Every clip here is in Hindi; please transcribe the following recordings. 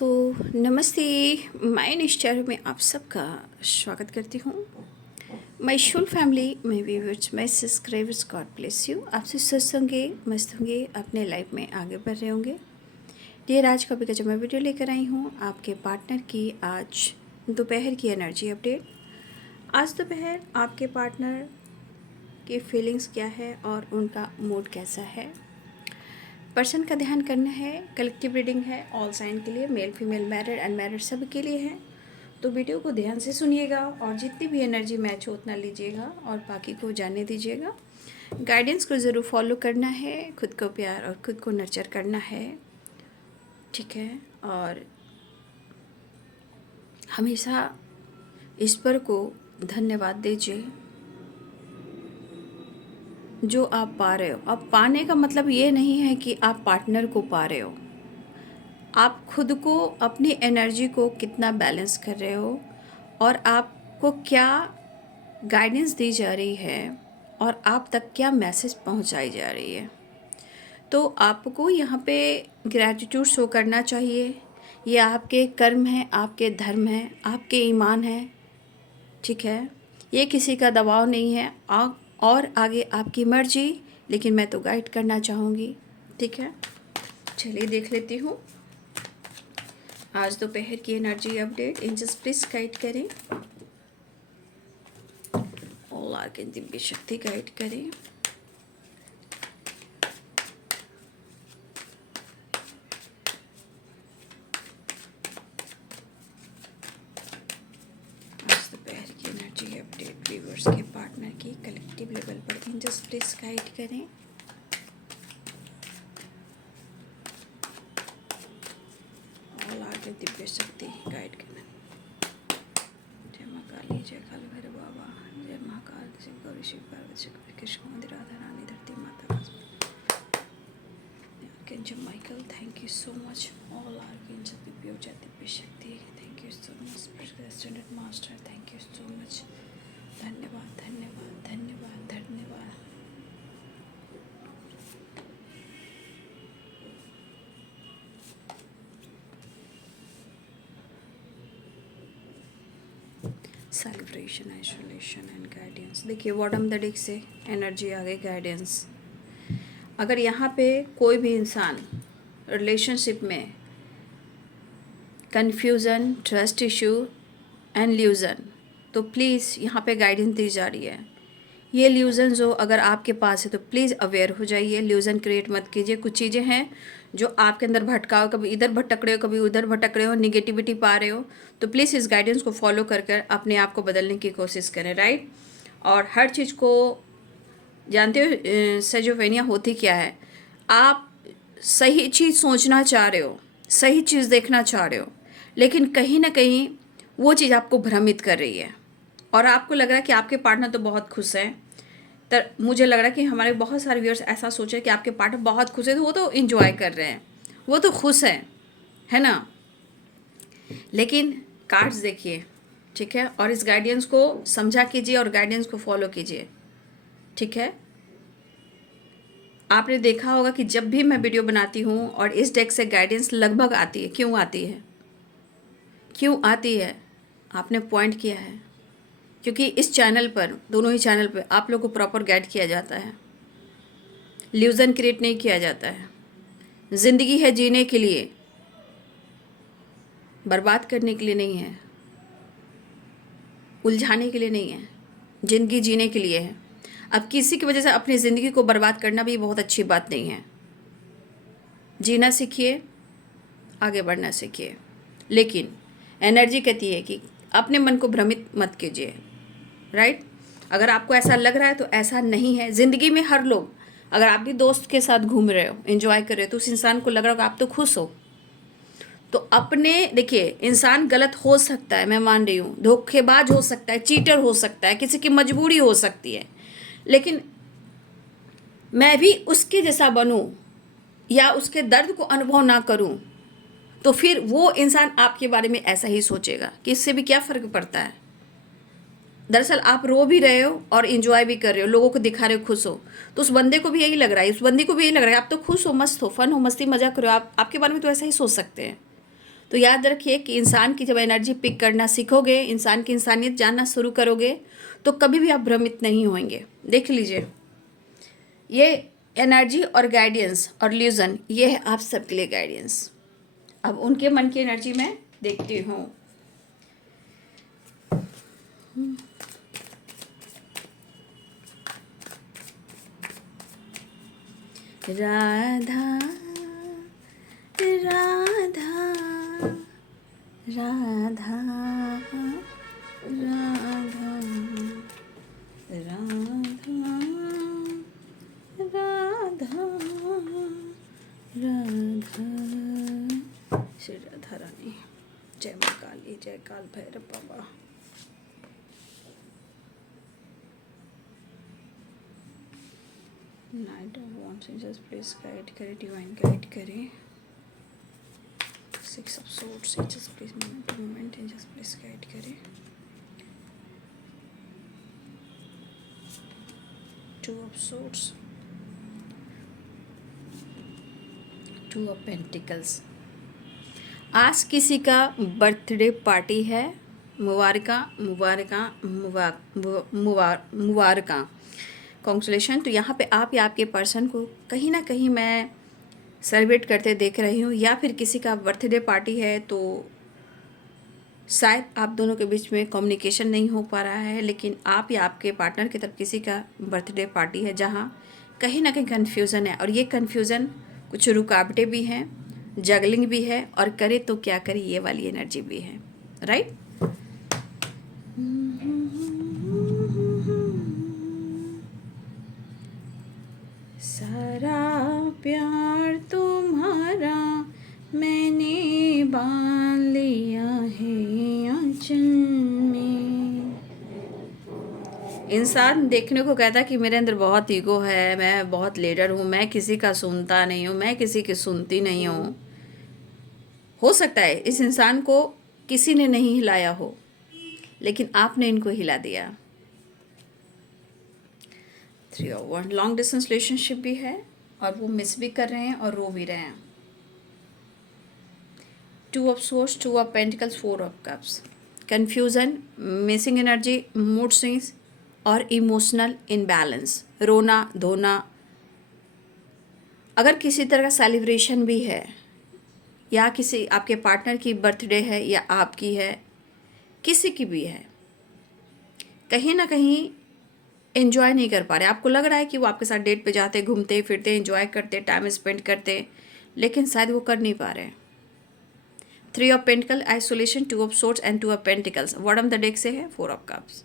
दोस्तों नमस्ते। मैं निश्चर में आप सबका स्वागत करती हूँ। My whole family, my viewers, my subscribers, God bless you. आपसे स्वस्थ होंगे, मस्त होंगे, अपने लाइफ में आगे बढ़ रहे होंगे। डियर, आज का जो मैं वीडियो लेकर आई हूँ आपके पार्टनर की आज दोपहर की एनर्जी अपडेट। आज दोपहर आपके पार्टनर की फीलिंग्स क्या है और उनका मूड कैसा है, पर्सन का ध्यान करना है। कलेक्टिव रीडिंग है ऑल साइन के लिए, मेल फीमेल, मैरिड अनमैरिड सब के लिए है। तो वीडियो को ध्यान से सुनिएगा और जितनी भी एनर्जी मैच हो उतना लीजिएगा और बाकी को जाने दीजिएगा। गाइडेंस को ज़रूर फॉलो करना है, खुद को प्यार और खुद को नर्चर करना है, ठीक है। और हमेशा ईश्वर को धन्यवाद दीजिए जो आप पा रहे हो। अब पाने का मतलब ये नहीं है कि आप पार्टनर को पा रहे हो, आप खुद को, अपनी एनर्जी को कितना बैलेंस कर रहे हो और आपको क्या गाइडेंस दी जा रही है और आप तक क्या मैसेज पहुंचाई जा रही है। तो आपको यहाँ पे ग्रैटिट्यूड शो करना चाहिए। ये आपके कर्म हैं, आपके धर्म हैं, आपके ईमान हैं, ठीक है। ये किसी का दबाव नहीं है और आगे आपकी मर्जी, लेकिन मैं तो गाइड करना चाहूँगी, ठीक है। चलिए देख लेती हूँ आज दोपहर की energy update. Angels please guide करें, ऑल आर्कन दिव्य शक्ति गाइड करें। आज दोपहर की एनर्जी अपडेट व्यूअर्स के पार्टनर की कलेक्टिव लेवल पर एंजल्स प्लीज गाइड करें। दिव्य शक्ति गाइड करना। जय माँ काली, जय काल भैरव बाबा, जय महाकाल, शिव गौरी, शिव पार्वती, शिव कृष्ण मंदिर, राधा रानी, धरती माता। Archangel Michael, thank you so much. All archangel Divya ऊर्जा, दिव्य शक्ति, thank you so much. Spiritual standard master, thank you so much. धन्यवाद धन्यवाद धन्यवाद धन्यवाद। Celebration, isolation and guidance. देखिए बॉटम द डेक से एनर्जी आ गई, गाइडेंस। अगर यहाँ पे कोई भी इंसान रिलेशनशिप में कन्फ्यूज़न, ट्रस्ट इशू एंड ल्यूज़न, तो प्लीज़ यहाँ पे गाइडेंस दी जा रही है। ये ल्यूज़न जो अगर आपके पास है तो प्लीज़ अवेयर हो जाइए, ल्यूज़न क्रिएट मत कीजिए। कुछ चीज़ें हैं जो आपके अंदर भटकाओ, कभी इधर भटक रहे हो, कभी उधर भटक रहे हो, निगेटिविटी पा रहे हो, तो प्लीज़ इस गाइडेंस को फॉलो कर कर अपने आप को बदलने की कोशिश करें, राइट। और हर चीज़ को जानते हो सेजोवेनिया होती क्या है। आप सही चीज़ सोचना चाह रहे हो, सही चीज़ देखना चाह रहे हो, लेकिन कहीं ना कहीं वो चीज़ आपको भ्रमित कर रही है और आपको लग रहा है कि आपके पार्टनर तो बहुत खुश हैं। तो मुझे लग रहा है कि हमारे बहुत सारे व्यूअर्स ऐसा सोच रहे हैं कि आपके पार्टनर बहुत खुश है, तो वो तो इंजॉय कर रहे हैं, वो तो खुश हैं, है ना। लेकिन कार्ड्स देखिए, ठीक है, और इस गाइडेंस को समझा कीजिए और गाइडेंस को फॉलो कीजिए, ठीक है। आपने देखा होगा कि जब भी मैं वीडियो बनाती हूँ और इस डेक से गाइडेंस लगभग आती है, क्यों आती है, क्यों आती है, आपने पॉइंट किया है। क्योंकि इस चैनल पर, दोनों ही चैनल पर आप लोगों को प्रॉपर गाइड किया जाता है, ल्यूज़न क्रिएट नहीं किया जाता है। ज़िंदगी है जीने के लिए, बर्बाद करने के लिए नहीं है, उलझाने के लिए नहीं है, ज़िंदगी जीने के लिए है। अब किसी की वजह से अपनी ज़िंदगी को बर्बाद करना भी बहुत अच्छी बात नहीं है। जीना सीखिए, आगे बढ़ना सीखिए, लेकिन एनर्जी कहती है कि अपने मन को भ्रमित मत कीजिए, राइट। अगर आपको ऐसा लग रहा है तो ऐसा नहीं है। ज़िंदगी में हर लोग, अगर आप भी दोस्त के साथ घूम रहे हो, एंजॉय कर रहे हो, तो उस इंसान को लग रहा होगा आप तो खुश हो, तो अपने, देखिए इंसान गलत हो सकता है, मैं मान रही हूँ, धोखेबाज हो सकता है, चीटर हो सकता है, किसी की मजबूरी हो सकती है, लेकिन मैं भी उसके जैसा बनूं या उसके दर्द को अनुभव ना करूं, तो फिर वो इंसान आपके बारे में ऐसा ही सोचेगा कि इससे भी क्या फ़र्क पड़ता है। दरअसल आप रो भी रहे हो और इंजॉय भी कर रहे हो, लोगों को दिखा रहे हो खुश हो, तो उस बंदे को भी यही लग रहा है, उस बंदी को भी यही लग रहा है आप तो खुश हो, मस्त हो, फन हो, मस्ती मजाक करो, आप आपके बारे में तो ऐसा ही सोच सकते हैं। तो याद रखिए कि इंसान की जब एनर्जी पिक करना सीखोगे, इंसान की इंसानियत जानना शुरू करोगे, तो कभी भी आप भ्रमित नहीं होंगे। देख लीजिए, ये एनर्जी और गाइडेंस और ल्यूजन, ये है आप सबके लिए गाइडेंस। अब उनके मन की एनर्जी में देखती हूँ। राधा राधा राधा राधा राधा राधा राधा। श्री राधा रानी, जय माँ काली, जय काल भैरव बाबा। Knight of wands just please guide करे, डिवाइन गाइड करे। Six of swords just please moment just please guide करे। Two of swords, two of pentacles. आज किसी का बर्थडे पार्टी है, मुबारका मुबारका मुबारका, कॉन्ग्रेचुलेशन। तो यहाँ पे आप या आपके पर्सन को कहीं ना कहीं मैं सेलिब्रेट करते देख रही हूँ, या फिर किसी का बर्थडे पार्टी है तो शायद आप दोनों के बीच में कम्युनिकेशन नहीं हो पा रहा है, लेकिन आप या आपके पार्टनर की तरफ किसी का बर्थडे पार्टी है जहाँ कहीं ना कहीं कन्फ्यूज़न है। और ये कन्फ्यूज़न कुछ रुकावटें भी हैं, जगलिंग भी है, और करे तो क्या करे ये वाली एनर्जी भी है, राइट। सारा प्यार तुम्हारा मैंने बांध लिया है आंचल में। इंसान देखने को कहता है कि मेरे अंदर बहुत ईगो है, मैं बहुत लीडर हूँ, मैं किसी का सुनता नहीं हूँ, मैं किसी की सुनती नहीं हूँ। हो सकता है इस इंसान को किसी ने नहीं हिलाया हो, लेकिन आपने इनको हिला दिया। 3 और 1 लॉन्ग डिस्टेंस रिलेशनशिप भी है, और वो मिस भी कर रहे हैं और रो भी रहे हैं। 2 of source, 2 of pentacles, 4 of cups. Confusion, missing energy, mood swings और इमोशनल इनबैलेंस, रोना धोना। अगर किसी तरह का सेलिब्रेशन भी है, या किसी आपके पार्टनर की बर्थडे है या आपकी है, किसी की भी है, कहीं ना कहीं एंजॉय नहीं कर पा रहे। आपको लग रहा है कि वो आपके साथ डेट पे जाते, घूमते फिरते, एंजॉय करते, टाइम स्पेंड करते, लेकिन शायद वो कर नहीं पा रहे हैं। 3 of pentacle, isolation, 2 of swords and 2 of pentacles. Bottom the deck से है 4 ऑफ कप्स।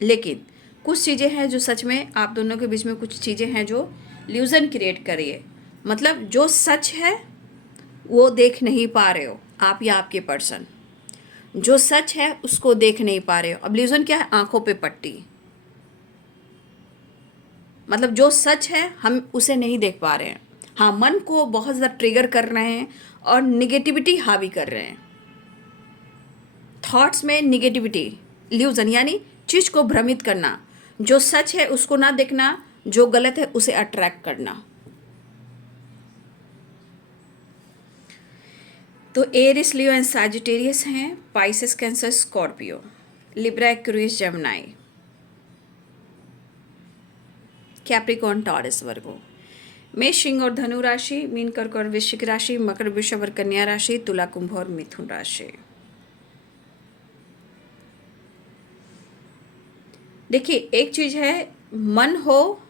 लेकिन कुछ चीज़ें हैं जो सच में आप दोनों के बीच में, कुछ चीज़ें हैं जो ल्यूजन क्रिएट कर रही है। मतलब जो सच है वो देख नहीं पा रहे हो आप या आपके पर्सन, जो सच है उसको देख नहीं पा रहे हो। अब ल्यूजन क्या है? आंखों पे पट्टी। मतलब जो सच है हम उसे नहीं देख पा रहे हैं। हाँ, मन को बहुत ज़्यादा ट्रिगर कर रहे हैं और निगेटिविटी हावी कर रहे हैं। थॉट्स में निगेटिविटी, ल्यूजन यानी चीज़ को भ्रमित करना, जो सच है उसको ना देखना, जो गलत है उसे अट्रैक्ट करना। तो एरिस, लियो एंड सैजिटेरियस हैं, Pisces, Cancer, Scorpio, Libra, Aquarius, Gemini, Capricorn, Taurus, Virgo. मेष, सिंह और धनु राशि, मीन, कर्क और वृश्चिक राशि, मकर, वृषभ और कन्या राशि, तुला, कुंभ और मिथुन राशि। देखिए, एक चीज है, मन हो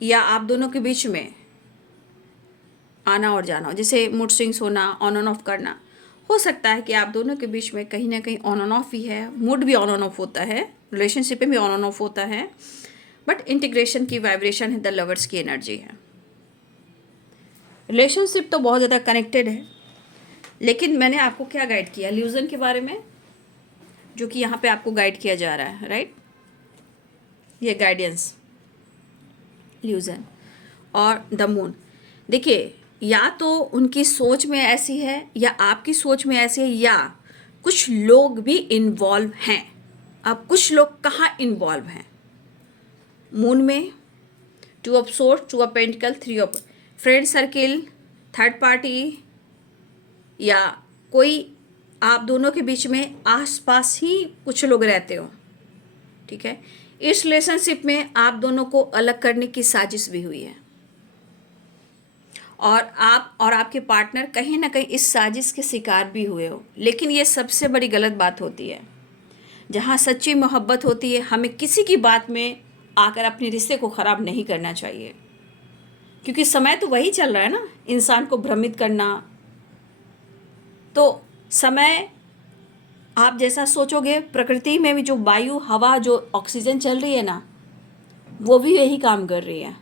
या आप दोनों के बीच में आना और जाना हो, जैसे मूड स्विंग्स होना, ऑन एंड ऑफ करना, हो सकता है कि आप दोनों के बीच में कहीं ना कहीं ऑन एंड ऑफ भी है, मूड भी ऑन एंड ऑफ होता है, रिलेशनशिप में भी ऑन एंड ऑफ होता है, बट इंटीग्रेशन की वाइब्रेशन है, द लवर्स की एनर्जी है। रिलेशनशिप तो बहुत ज़्यादा कनेक्टेड है, लेकिन मैंने आपको क्या गाइड किया ल्यूजन के बारे में, जो कि यहाँ पे आपको गाइड किया जा रहा है, राइट। ये गाइडेंस ल्यूजन और द मून। देखिए, या तो उनकी सोच में ऐसी है या आपकी सोच में ऐसी है, या कुछ लोग भी इन्वॉल्व हैं। अब कुछ लोग कहाँ इन्वॉल्व हैं? मून में 2 of swords, 2 of pentacle, 3 of friend circle, third party, या कोई आप दोनों के बीच में आसपास ही कुछ लोग रहते हो, ठीक है। इस रिलेशनशिप में आप दोनों को अलग करने की साजिश भी हुई है और आप और आपके पार्टनर कहीं ना कहीं इस साजिश के शिकार भी हुए हो। लेकिन ये सबसे बड़ी गलत बात होती है। जहाँ सच्ची मोहब्बत होती है, हमें किसी की बात में आकर अपने रिश्ते को ख़राब नहीं करना चाहिए, क्योंकि समय तो वही चल रहा है ना, इंसान को भ्रमित करना। तो समय आप जैसा सोचोगे, प्रकृति में भी जो वायु, हवा, जो ऑक्सीजन चल रही है ना, वो भी यही काम कर रही है।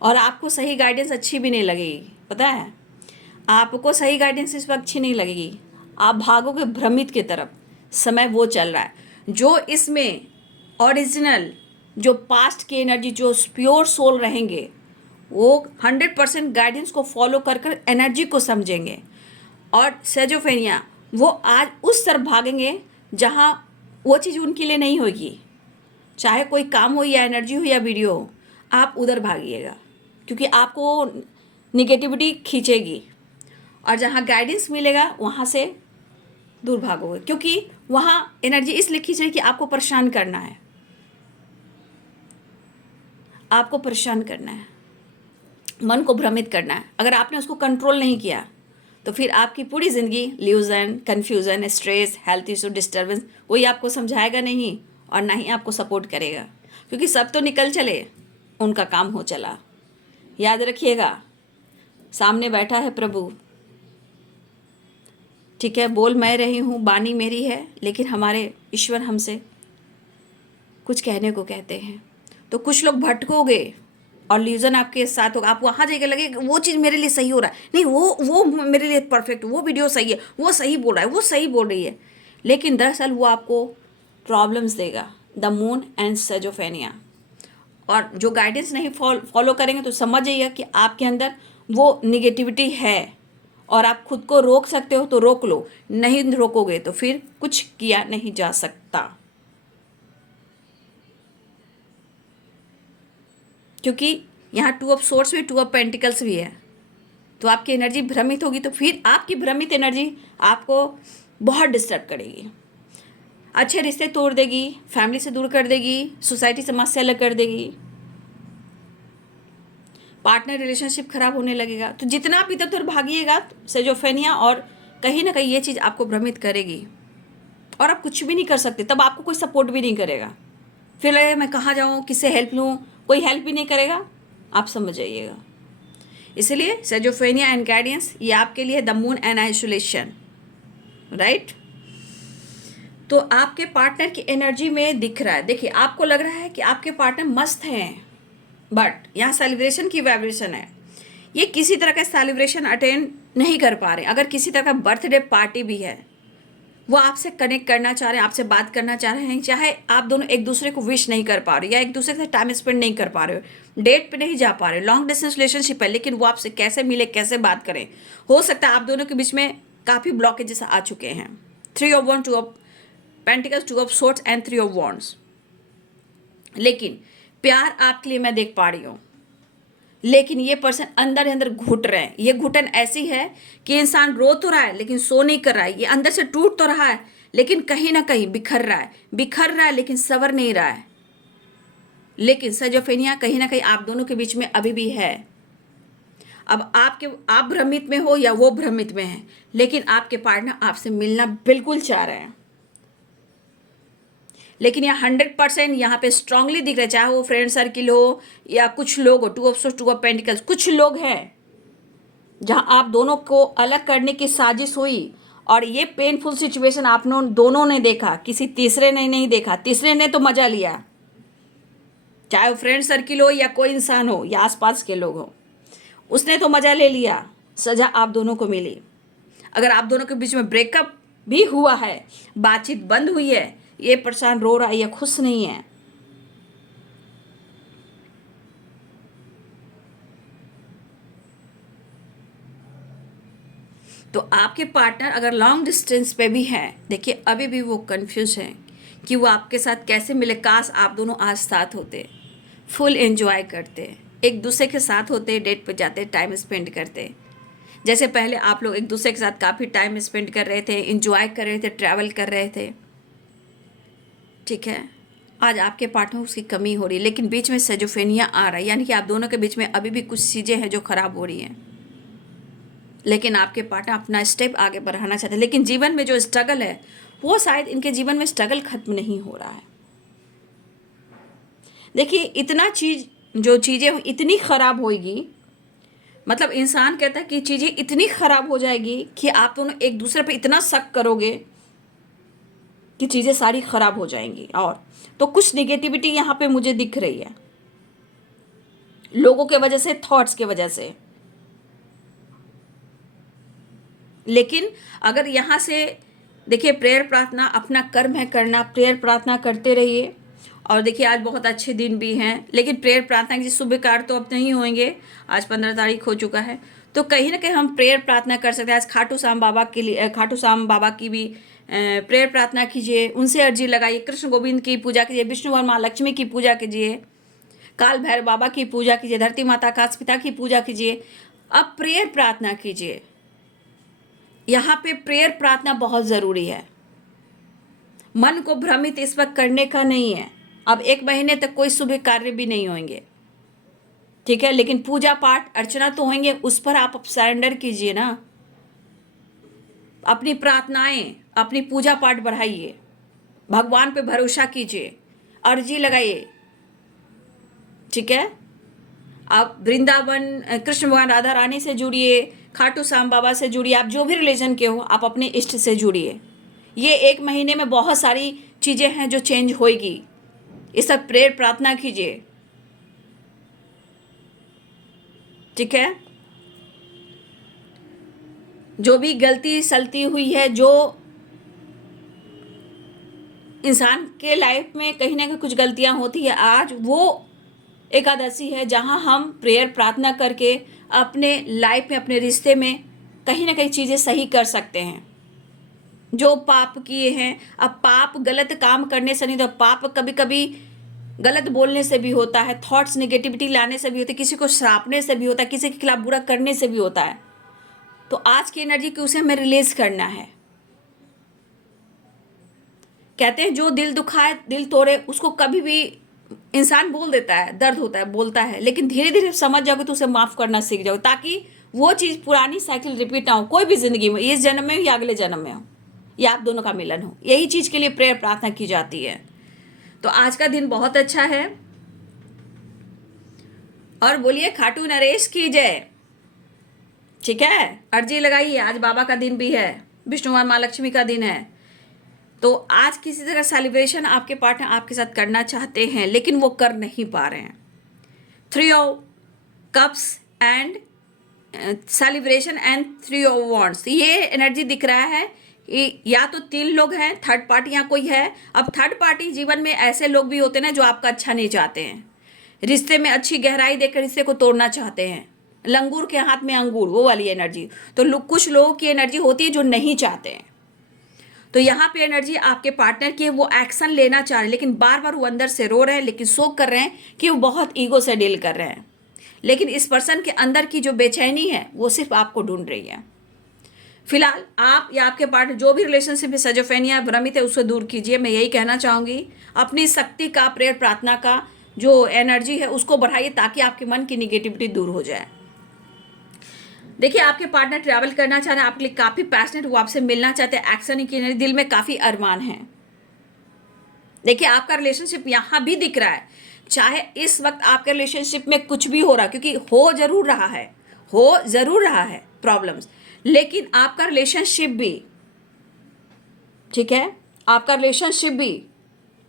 और आपको सही गाइडेंस अच्छी भी नहीं लगेगी, पता है, आपको सही गाइडेंस इस वक्त अच्छी नहीं लगेगी। आप भागोगे भ्रमित की तरफ। समय वो चल रहा है जो इसमें ओरिजिनल, जो पास्ट की एनर्जी, जो प्योर सोल रहेंगे, वो 100% गाइडेंस को फॉलो कर कर एनर्जी को समझेंगे। और सेजोफेनिया वो आज उस तरफ भागेंगे जहाँ वो चीज़ उनके लिए नहीं होगी। चाहे कोई काम हो या एनर्जी हो या वीडियो हो, आप उधर भागिएगा, क्योंकि आपको निगेटिविटी खींचेगी। और जहाँ गाइडेंस मिलेगा वहाँ से दूर भागोगे, क्योंकि वहाँ एनर्जी इसलिए खींच रही है कि आपको परेशान करना है, आपको परेशान करना है, मन को भ्रमित करना है। अगर आपने उसको कंट्रोल नहीं किया तो फिर आपकी पूरी ज़िंदगी illusion, confusion, stress, health issue, disturbance, कोई आपको समझाएगा नहीं और ना ही आपको सपोर्ट करेगा, क्योंकि सब तो निकल चले, उनका काम हो चला। याद रखिएगा, सामने बैठा है प्रभु, ठीक है, बोल मैं रही हूँ, बानी मेरी है, लेकिन हमारे ईश्वर हमसे कुछ कहने को कहते हैं। तो कुछ लोग भटकोगे और ल्यूजन आपके साथ होगा। आप वहाँ जाके लगे वो चीज़ मेरे लिए सही हो रहा है, नहीं वो मेरे लिए परफेक्ट, वो वीडियो सही है, वो सही बोल रहा है, वो सही बोल रही है, लेकिन दरअसल वो आपको प्रॉब्लम्स देगा। The moon and schizophrenia. और जो गाइडेंस नहीं फॉलो करेंगे तो समझ जाइए कि आपके अंदर वो निगेटिविटी है और आप खुद को रोक सकते हो तो रोक लो, नहीं रोकोगे तो फिर कुछ किया नहीं जा सकता, क्योंकि यहाँ 2 ऑफ सोर्ड्स भी, 2 ऑफ पेंटिकल्स भी है। तो आपकी एनर्जी भ्रमित होगी तो फिर आपकी भ्रमित एनर्जी आपको बहुत डिस्टर्ब करेगी, अच्छे रिश्ते तोड़ देगी, फैमिली से दूर कर देगी, सोसाइटी समाज से अलग कर देगी, पार्टनर रिलेशनशिप खराब होने लगेगा। तो जितना आप इधर उधर भागिएगा सेजोफेनिया, और कहीं ना कहीं ये चीज़ आपको भ्रमित करेगी और आप कुछ भी नहीं कर सकते। तब आपको कोई सपोर्ट भी नहीं करेगा, फिर लगेगा मैं कहाँ जाऊँ, किससे हेल्प लूँ, कोई हेल्प भी नहीं करेगा। आप समझ जाइएगा। इसलिए सेजोफेनिया एंड गाइडेंस ये आपके लिए the moon and isolation, right. तो आपके पार्टनर की एनर्जी में दिख रहा है, देखिए आपको लग रहा है कि आपके पार्टनर मस्त हैं, बट यहाँ सेलिब्रेशन की वाइब्रेशन है। ये किसी तरह का सेलिब्रेशन अटेंड नहीं कर पा रहे। अगर किसी तरह का बर्थडे पार्टी भी है, वो आपसे कनेक्ट करना चाह रहे हैं, आपसे बात करना चाह रहे हैं, चाहे आप दोनों एक दूसरे को विश नहीं कर पा रहे या एक दूसरे के साथ टाइम स्पेंड नहीं कर पा रहे हो, डेट पे नहीं जा पा रहे, लॉन्ग डिस्टेंस रिलेशनशिप है, लेकिन वो आपसे कैसे मिले, कैसे बात करें। हो सकता है आप दोनों के बीच में काफ़ी ब्लॉकेजेस आ चुके हैं। 3 of one, 2 of pentacles, 2 of swords and 3 of wands. लेकिन प्यार आपके लिए मैं देख पा रही हूँ, लेकिन ये पर्सन अंदर अंदर घुट रहे हैं। ये घुटन ऐसी है कि इंसान रो तो रहा है लेकिन सो नहीं कर रहा है, ये अंदर से टूट तो रहा है लेकिन कहीं ना कहीं बिखर रहा है लेकिन सवर नहीं रहा है। लेकिन सेजोफेनिया कहीं ना कहीं आप दोनों के बीच में अभी भी है। अब आप भ्रमित में हो या वो भ्रमित में है, लेकिन आपके पार्टनर आपसे मिलना बिल्कुल चाह रहे हैं। लेकिन यहाँ 100% यहाँ पे स्ट्रांगली दिख रहा है, चाहे वो फ्रेंड सर्किल हो या कुछ लोग हो, 2 ऑफ सोर्ड्स, 2 ऑफ पेंटिकल्स, कुछ लोग हैं जहाँ आप दोनों को अलग करने की साजिश हुई और ये पेनफुल सिचुएशन आप दोनों ने देखा, किसी तीसरे ने नहीं देखा। तीसरे ने तो मजा लिया, चाहे वो फ्रेंड सर्किल हो या कोई इंसान हो या आसपास के लोग हो, उसने तो मजा ले लिया, सजा आप दोनों को मिली। अगर आप दोनों के बीच में ब्रेकअप भी हुआ है, बातचीत बंद हुई है, ये परेशान रो रहा है या खुश नहीं है, तो आपके पार्टनर अगर लॉन्ग डिस्टेंस पे भी हैं, देखिए अभी भी वो कंफ्यूज हैं कि वो आपके साथ कैसे मिले। काश आप दोनों आज साथ होते, फुल एंजॉय करते, एक दूसरे के साथ होते, डेट पे जाते, टाइम स्पेंड करते, जैसे पहले आप लोग एक दूसरे के साथ काफ़ी टाइम स्पेंड कर रहे थे, इंजॉय कर रहे थे, ट्रैवल कर रहे थे, ठीक है। आज आपके पार्टनर में उसकी कमी हो रही है, लेकिन बीच में सेजोफेनिया आ रहा है, यानी कि आप दोनों के बीच में अभी भी कुछ चीज़ें हैं जो खराब हो रही हैं, लेकिन आपके पार्टनर अपना स्टेप आगे बढ़ाना चाहते हैं। लेकिन जीवन में जो स्ट्रगल है वो शायद इनके जीवन में स्ट्रगल खत्म नहीं हो रहा है। देखिए इतना जो चीज़ें इतनी खराब होगी, मतलब इंसान कहता है कि चीज़ें इतनी खराब हो जाएगी कि आप दोनों एक दूसरे पे इतना शक करोगे कि चीज़ें सारी खराब हो जाएंगी। और तो कुछ निगेटिविटी यहाँ पे मुझे दिख रही है, लोगों के वजह से, थॉट्स के वजह से। लेकिन अगर यहाँ से देखिए, प्रेयर प्रार्थना अपना कर्म है करना, प्रेयर प्रार्थना करते रहिए। और देखिए आज बहुत अच्छे दिन भी हैं, लेकिन प्रेयर प्रार्थना के शुभ कार्य तो अब नहीं होंगे। आज 15 तारीख हो चुका है, तो कहीं ना कहीं हम प्रेयर प्रार्थना कर सकते हैं। आज खाटू श्याम बाबा के लिए, खाटू श्याम बाबा की भी प्रेयर प्रार्थना कीजिए, उनसे अर्जी लगाइए। कृष्ण गोविंद की पूजा कीजिए, विष्णु और माँ लक्ष्मी की पूजा कीजिए, काल भैरव बाबा की पूजा कीजिए, धरती माता आकाश पिता की पूजा कीजिए। अब प्रेयर प्रार्थना कीजिए। यहाँ पे प्रेयर प्रार्थना बहुत ज़रूरी है। मन को भ्रमित इस वक्त करने का नहीं है। अब 1 महीने तक कोई शुभ कार्य भी नहीं होंगे, ठीक है, लेकिन पूजा पाठ अर्चना तो होंगे, उस पर आप सरेंडर कीजिए ना। अपनी प्रार्थनाएं, अपनी पूजा पाठ बढ़ाइए, भगवान पे भरोसा कीजिए, अर्जी लगाइए, ठीक है। आप वृंदावन, कृष्ण भगवान राधा रानी से जुड़िए, खाटू श्याम बाबा से जुड़िए, आप जो भी रिलीजन के हो आप अपने इष्ट से जुड़िए। ये 1 महीने में बहुत सारी चीज़ें हैं जो चेंज होएगी। इस सब प्रेयर प्रार्थना कीजिए, ठीक है। जो भी गलती सलती हुई है, जो इंसान के लाइफ में कहीं ना कहीं कुछ गलतियां होती है, आज वो एकादशी है जहां हम प्रेयर प्रार्थना करके अपने लाइफ में, अपने रिश्ते में कहीं ना कहीं चीज़ें सही कर सकते हैं। जो पाप किए हैं, अब पाप गलत काम करने से नहीं, तो पाप कभी कभी गलत बोलने से भी होता है, थॉट्स नेगेटिविटी लाने से भी होता है, किसी को श्रापने से भी होता है, किसी के खिलाफ बुरा करने से भी होता है। तो आज की एनर्जी को उसे हमें रिलीज करना है। कहते हैं जो दिल दुखाए, दिल तोड़े, उसको कभी भी इंसान बोल देता है, दर्द होता है, बोलता है, लेकिन धीरे धीरे समझ जाओगे तो उसे माफ़ करना सीख जाओगे, ताकि वो चीज़, पुरानी साइकिल रिपीट ना हो कोई भी ज़िंदगी में, इस जन्म में हो या अगले जन्म में हो, या आप दोनों का मिलन हो। यही चीज़ के लिए प्रेयर प्रार्थना की जाती है। तो आज का दिन बहुत अच्छा है, और बोलिए खाटू नरेश की जय, ठीक है। अर्जी लगाइए, आज बाबा का दिन भी है, विष्णु और माँ लक्ष्मी का दिन है। तो आज किसी तरह सेलिब्रेशन आपके पार्टनर आपके साथ करना चाहते हैं, लेकिन वो कर नहीं पा रहे हैं। 3 of cups and celebration and 3 of wands, ये एनर्जी दिख रहा है कि या तो 3 लोग हैं, थर्ड पार्टी यहाँ कोई है। अब थर्ड पार्टी जीवन में ऐसे लोग भी होते हैं ना जो आपका अच्छा नहीं चाहते हैं, रिश्ते में अच्छी गहराई देकर रिश्ते को तोड़ना चाहते हैं, लंगूर के हाथ में अंगूर, वो वाली एनर्जी। तो कुछ लोगों की एनर्जी होती है जो नहीं चाहते हैं। तो यहाँ पे एनर्जी आपके पार्टनर की, वो एक्शन लेना चाह रहे हैं, लेकिन बार बार वो अंदर से रो रहे हैं, लेकिन शोक कर रहे हैं कि वो बहुत ईगो से डील कर रहे हैं। लेकिन इस पर्सन के अंदर की जो बेचैनी है वो सिर्फ आपको ढूंढ रही है। फिलहाल आप या आपके पार्टनर जो भी रिलेशनशिप में सजोफेनिया भ्रमित है उसको दूर कीजिए। मैं यही कहना चाहूँगी, अपनी शक्ति का, प्रेयर प्रार्थना का जो एनर्जी है उसको बढ़ाइए, ताकि आपके मन की निगेटिविटी दूर हो जाए। देखिए आपके पार्टनर ट्रैवल करना चाह रहे हैं, आपके लिए काफ़ी पैशनेट, वो आपसे मिलना चाहते हैं, एक्शन की एनर्जी, दिल में काफ़ी अरमान है। देखिए आपका रिलेशनशिप यहाँ भी दिख रहा है, चाहे इस वक्त आपके रिलेशनशिप में कुछ भी हो रहा है, क्योंकि हो ज़रूर रहा है प्रॉब्लम्स, लेकिन आपका रिलेशनशिप भी, ठीक है, आपका रिलेशनशिप भी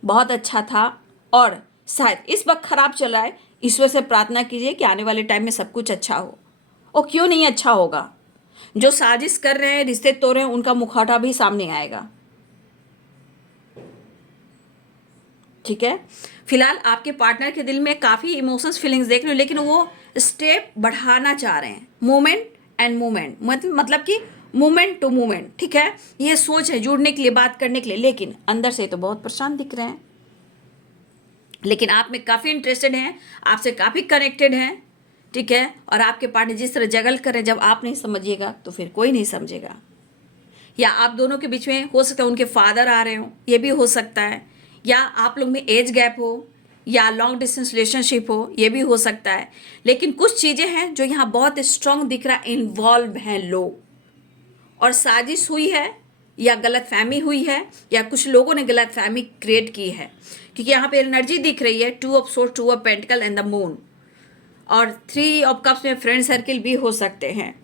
बहुत अच्छा था, और शायद इस वक्त खराब चल रहा है। ईश्वर से प्रार्थना कीजिए कि आने वाले टाइम में सब कुछ अच्छा हो। और क्यों नहीं अच्छा होगा, जो साजिश कर रहे हैं, रिश्ते तोड़ रहे हैं, उनका मुखौटा भी सामने आएगा, ठीक है। फिलहाल आपके पार्टनर के दिल में काफ़ी इमोशंस, फीलिंग्स देख रहे हो, लेकिन वो स्टेप बढ़ाना चाह रहे हैं, मूवमेंट एंड मूवमेंट, मतलब कि मूवमेंट टू मूवमेंट, ठीक है। ये सोच है जुड़ने के लिए, बात करने के लिए, लेकिन अंदर से तो बहुत परेशान दिख रहे हैं। लेकिन आप में काफ़ी इंटरेस्टेड हैं, आपसे काफ़ी कनेक्टेड हैं, ठीक है। और आपके पार्टनर जिस तरह जगल कर रहे हैं, जब आप नहीं समझिएगा तो फिर कोई नहीं समझेगा। या आप दोनों के बीच में हो सकता है उनके फादर आ रहे हो, ये भी हो सकता है, या आप लोग में एज गैप हो, या लॉन्ग डिस्टेंस रिलेशनशिप हो, ये भी हो सकता है। लेकिन कुछ चीज़ें हैं जो यहाँ बहुत स्ट्रांग दिख रहा है, इन्वॉल्व हैं लोग, और साजिश हुई है या गलत फहमी हुई है, या कुछ लोगों ने गलत फहमी क्रिएट की है, क्योंकि यहाँ पे एनर्जी दिख रही है 2 of sword, 2 of pentacle and the moon, और 3 ऑफ कप्स में फ्रेंड सर्किल भी हो सकते हैं।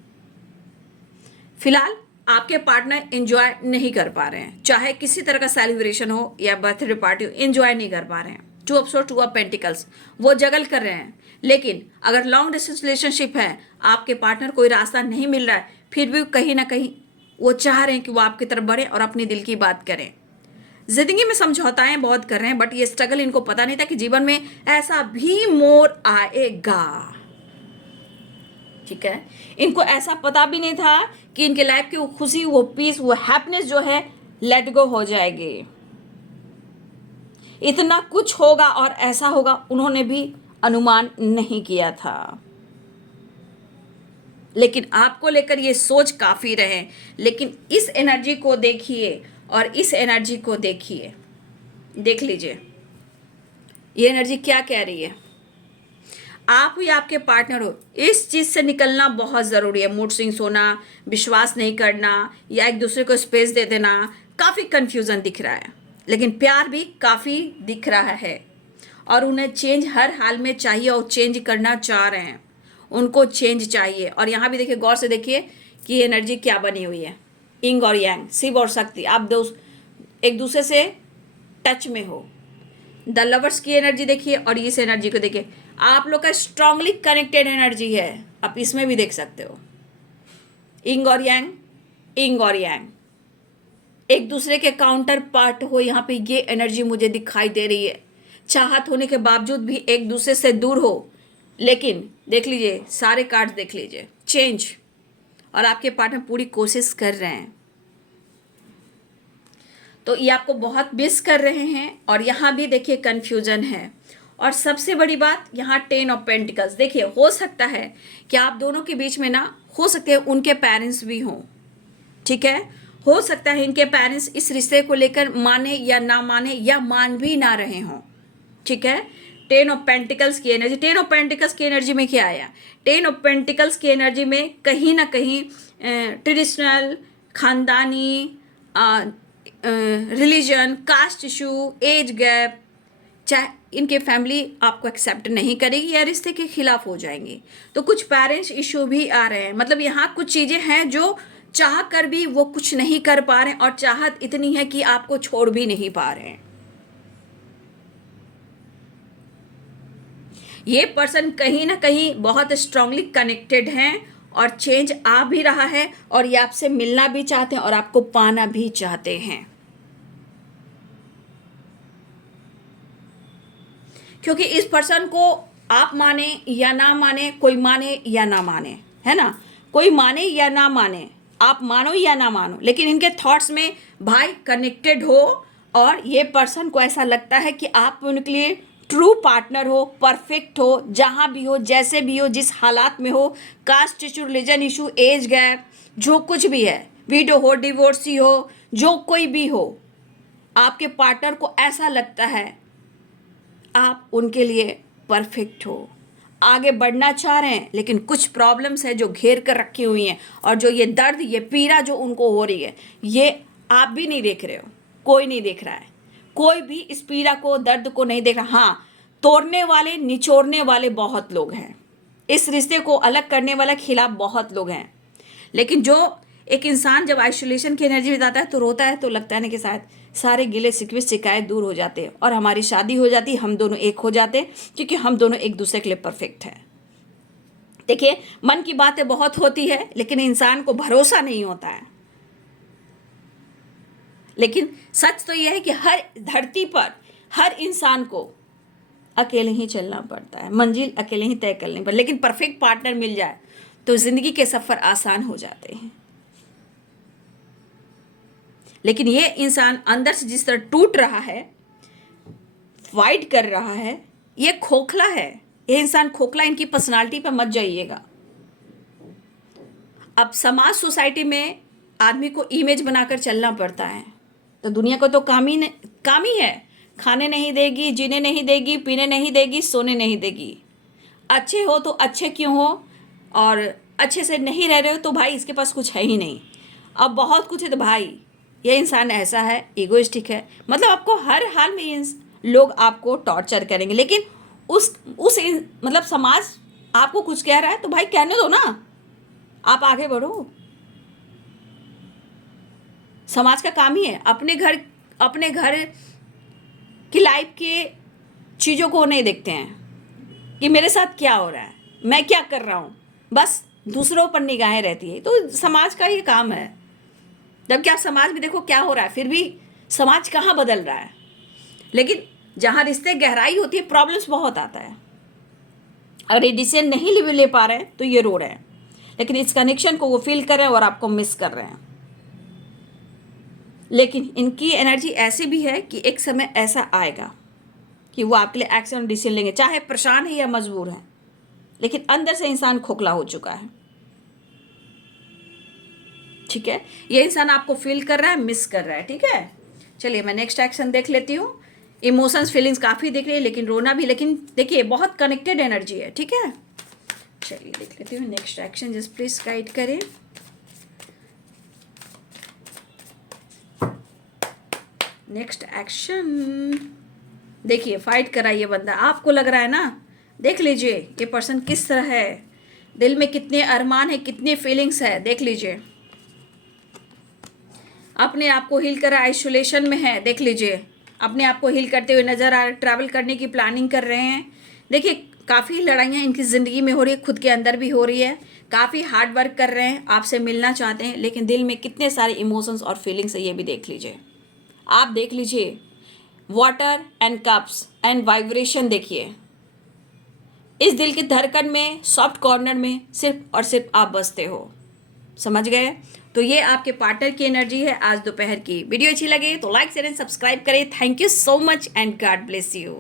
फिलहाल आपके पार्टनर एंजॉय नहीं कर पा रहे हैं, चाहे किसी तरह का सेलिब्रेशन हो या बर्थडे पार्टी हो, एंजॉय नहीं कर पा रहे हैं। 2 ऑफ सोर्ड, 2 ऑफ पेंटिकल्स, वो जगल कर रहे हैं। लेकिन अगर लॉन्ग डिस्टेंस रिलेशनशिप है, आपके पार्टनर कोई रास्ता नहीं मिल रहा है, फिर भी कहीं ना कहीं वो चाह रहे हैं कि वो आपकी तरफ बढ़े और अपनी दिल की बात करें। जिंदगी में समझौताएं बहुत कर रहे हैं, बट ये स्ट्रगल इनको पता नहीं था कि जीवन में ऐसा भी मोड़ आएगा। ठीक है, इनको ऐसा पता भी नहीं था कि इनके लाइफ की वो खुशी, वो पीस, वो हैप्पीनेस जो है लेट गो हो जाएगी। इतना कुछ होगा और ऐसा होगा उन्होंने भी अनुमान नहीं किया था। लेकिन आपको लेकर ये सोच काफी रहे। लेकिन इस एनर्जी को देखिए और इस एनर्जी को देखिए, देख लीजिए ये एनर्जी क्या कह रही है। आप या आपके पार्टनर हो, इस चीज से निकलना बहुत जरूरी है। मूड स्विंग्स होना, विश्वास नहीं करना, या एक दूसरे को स्पेस दे देना, काफी कंफ्यूजन दिख रहा है। लेकिन प्यार भी काफी दिख रहा है, और उन्हें चेंज हर हाल में चाहिए और चेंज करना चाह रहे हैं। उनको चेंज चाहिए। और यहाँ भी देखिए, गौर से देखिए कि ये एनर्जी क्या बनी हुई है, इंग और यांग, शिव और शक्ति। आप दो एक दूसरे से टच में हो। द लवर्स की एनर्जी देखिए और इस एनर्जी को देखिए, आप लोग का स्ट्रांगली कनेक्टेड एनर्जी है। आप इसमें भी देख सकते हो इंग और यांग, इंग और यांग एक दूसरे के काउंटर पार्ट हो। यहाँ पे ये एनर्जी मुझे दिखाई दे रही है। चाहत होने के बावजूद भी एक दूसरे से दूर हो, लेकिन देख लीजिए सारे कार्ड देख लीजिए, चेंज, और आपके पार्टनर पूरी कोशिश कर रहे हैं। तो ये आपको बहुत मिस कर रहे हैं। और यहाँ भी देखिए कंफ्यूजन है। और सबसे बड़ी बात यहाँ 10 ऑफ पेंटिकल्स देखिए, हो सकता है कि आप दोनों के बीच में ना, हो सकते हैं उनके पेरेंट्स भी हों। ठीक है, हो सकता है इनके पेरेंट्स इस रिश्ते को लेकर माने या ना माने, या मान भी ना रहे हों। ठीक है, 10 ऑफ पेंटिकल्स की एनर्जी, 10 ऑफ पेंटिकल्स की एनर्जी में क्या आया? 10 ऑफ पेंटिकल्स की एनर्जी में कहीं ना कहीं ट्रेडिशनल, खानदानी, religion, caste issue, age gap, चाहे इनके फैमिली आपको एक्सेप्ट नहीं करेगी या रिश्ते के खिलाफ हो जाएंगी। तो कुछ पेरेंट्स इशू भी आ रहे हैं। मतलब यहाँ कुछ चीज़ें हैं जो चाह कर भी वो कुछ नहीं कर पा रहे हैं, और चाहत इतनी है कि आपको छोड़ भी नहीं पा रहे हैं। ये पर्सन कहीं ना कहीं बहुत स्ट्रांगली कनेक्टेड हैं, और चेंज आ भी रहा है, और ये आपसे मिलना भी चाहते हैं और आपको पाना भी चाहते हैं। क्योंकि इस पर्सन को आप माने या ना माने, कोई माने या ना माने, है ना, कोई माने या ना माने, आप मानो या ना मानो, लेकिन इनके थॉट्स में भाई कनेक्टेड हो। और ये पर्सन को ऐसा लगता है कि आप उनके लिए ट्रू पार्टनर हो, परफेक्ट हो, जहाँ भी हो, जैसे भी हो, जिस हालात में हो, caste issue, religion issue, age gap, जो कुछ भी है, विडो हो, डिवोर्सी हो, जो कोई भी हो, आपके पार्टनर को ऐसा लगता है आप उनके लिए परफेक्ट हो। आगे बढ़ना चाह रहे हैं, लेकिन कुछ प्रॉब्लम्स है जो घेर कर रखी हुई हैं, और जो ये दर्द, ये पीड़ा जो उनको हो रही है, ये आप भी नहीं देख रहे हो, कोई नहीं देख रहा है, कोई भी इस पीड़ा को, दर्द को नहीं देख रहा। हाँ, तोड़ने वाले, निचोड़ने वाले बहुत लोग हैं, इस रिश्ते को अलग करने वाले खिलाफ बहुत लोग हैं। लेकिन जो एक इंसान जब आइसोलेशन की एनर्जी में जाता है तो रोता है, तो लगता है ना कि शायद सारे गिले शिकवे शिकायत दूर हो जाते हैं और हमारी शादी हो जाती, हम दोनों एक हो जाते, क्योंकि हम दोनों एक दूसरे के लिए परफेक्ट हैं। देखिए, मन की बातें बहुत होती है, लेकिन इंसान को भरोसा नहीं होता है। लेकिन सच तो यह है कि हर धरती पर हर इंसान को अकेले ही चलना पड़ता है, मंजिल अकेले ही तय करनी पड़ती है। लेकिन परफेक्ट पार्टनर मिल जाए तो जिंदगी के सफर आसान हो जाते हैं। लेकिन ये इंसान अंदर से जिस तरह टूट रहा है, फाइट कर रहा है, ये खोखला है, ये इंसान खोखला, इनकी पर्सनालिटी पर मत जाइएगा। अब समाज सोसाइटी में आदमी को इमेज बनाकर चलना पड़ता है, तो दुनिया को तो काम ही है, खाने नहीं देगी, जीने नहीं देगी, पीने नहीं देगी, सोने नहीं देगी। अच्छे हो तो अच्छे क्यों हो, और अच्छे से नहीं रह रहे हो तो भाई इसके पास कुछ है ही नहीं। अब बहुत कुछ है तो भाई ये इंसान ऐसा है, ईगोइस्टिक है, मतलब आपको हर हाल में लोग आपको टॉर्चर करेंगे। लेकिन मतलब समाज आपको कुछ कह रहा है तो भाई कहने दो ना, आप आगे बढ़ो। समाज का काम ही है अपने घर की लाइफ के चीज़ों को नहीं देखते हैं कि मेरे साथ क्या हो रहा है, मैं क्या कर रहा हूँ, बस दूसरों पर निगाहें रहती है। तो समाज का ये काम है। जबकि आप समाज में देखो क्या हो रहा है, फिर भी समाज कहाँ बदल रहा है। लेकिन जहाँ रिश्ते गहराई होती है प्रॉब्लम्स बहुत आता है। अगर ये डिसीजन नहीं ले पा रहे हैं तो ये रो रहे हैं, लेकिन इस कनेक्शन को वो फील कर रहे हैं और आपको मिस कर रहे हैं। लेकिन इनकी एनर्जी ऐसी भी है कि एक समय ऐसा आएगा कि वो आपके लिए एक्शन और डिसीजन लेंगे, चाहे परेशान है या मजबूर है, लेकिन अंदर से इंसान खोखला हो चुका है। ठीक है, ये इंसान आपको फील कर रहा है, मिस कर रहा है। ठीक है, चलिए मैं नेक्स्ट एक्शन देख लेती हूँ। इमोशंस फीलिंग्स काफ़ी दिख रही है, लेकिन रोना भी, लेकिन देखिए बहुत कनेक्टेड एनर्जी है। ठीक है, चलिए देख लेती हूँ next action. Just please guide करें। नेक्स्ट एक्शन देखिए, फाइट कर रहा है ये बंदा, आपको लग रहा है ना। देख लीजिए ये पर्सन किस तरह है, दिल में कितने अरमान है, कितनी फीलिंग्स है, देख लीजिए। अपने आप को हील कर रहा है, आइसोलेशन में है, देख लीजिए। अपने आप को हील करते हुए नजर आ रहे, ट्रैवल करने की प्लानिंग कर रहे हैं। देखिए काफ़ी लड़ाइयाँ इनकी ज़िंदगी में हो रही है, खुद के अंदर भी हो रही है। काफ़ी हार्ड वर्क कर रहे हैं, आपसे मिलना चाहते हैं, लेकिन दिल में कितने सारे इमोशंस और फीलिंग्स है ये भी देख लीजिए। आप देख लीजिए water and cups and vibration देखिए। इस दिल के धड़कन में, सॉफ्ट कॉर्नर में सिर्फ और सिर्फ आप बसते हो। समझ गए? तो ये आपके पार्टनर की एनर्जी है आज दोपहर की। वीडियो अच्छी लगे तो लाइक शेयर एंड सब्सक्राइब करें। Thank you so much and God bless you.